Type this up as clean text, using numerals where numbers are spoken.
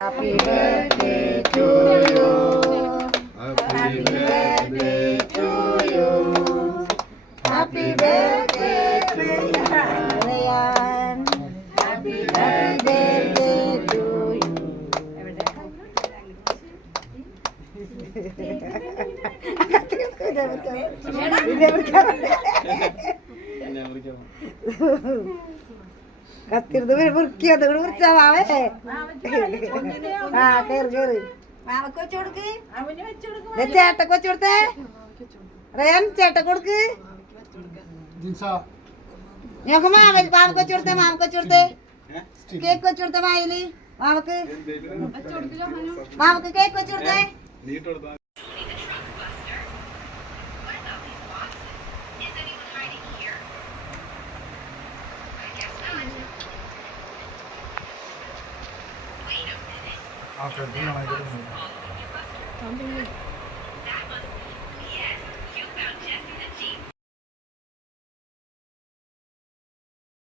Happy birthday to you. Happy birthday to you. Happy birthday to Ryan. Happy birthday to you. കത്തിരുന്ന് മുറുക്കിയത് മുറിച്ചാ മാവേ ആ കേറി കേറി ചേട്ടക്ക് വെച്ചു കൊടുത്തേ Ryan ചേട്ടക്ക് കൊടുക്ക് ഞങ്ങക്ക് മാവക്ക് വെച്ചു കൊടുത്തേ മാവക്ക് വെച്ചു കൊടുത്തേ കേക്ക് വെച്ചു കൊടുത്തേ മായില് മാവക്ക് കേക്ക് വെച്ചു കൊടുത്തേ Okay,